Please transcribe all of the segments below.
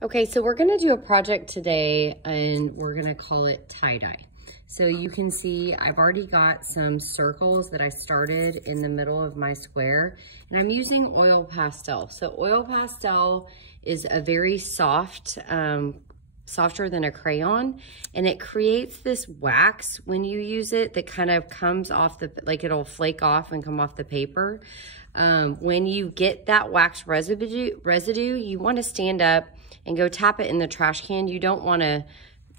Okay, so we're gonna do a project today and we're gonna call it tie-dye. So you can see I've already got some circles that I started in the middle of my square, and I'm using oil pastel. So oil pastel is a very soft, softer than a crayon, and it creates this wax when you use it that kind of comes off the, like it'll flake off and come off the paper. When you get that wax residue, you wanna stand up and go tap it in the trash can. You don't wanna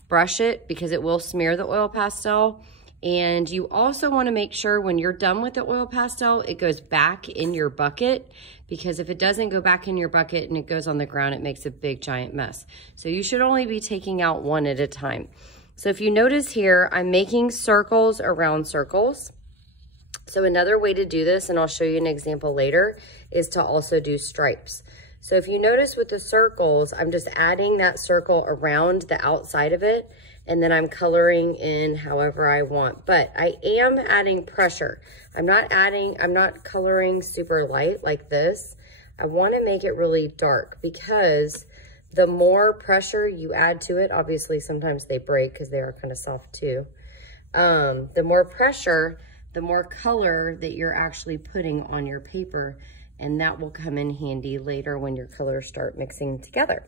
brush it because it will smear the oil pastel. And you also wanna make sure when you're done with the oil pastel, it goes back in your bucket, because if it doesn't go back in your bucket and it goes on the ground, it makes a big giant mess. So you should only be taking out one at a time. So if you notice here, I'm making circles around circles. So another way to do this, and I'll show you an example later, is to also do stripes. So if you notice with the circles, I'm just adding that circle around the outside of it, and then I'm coloring in however I want. But I am adding pressure. I'm not coloring super light like this. I wanna make it really dark, because the more pressure you add to it, obviously sometimes they break because they are kind of soft too. The more pressure, the more color that you're actually putting on your paper, and that will come in handy later when your colors start mixing together.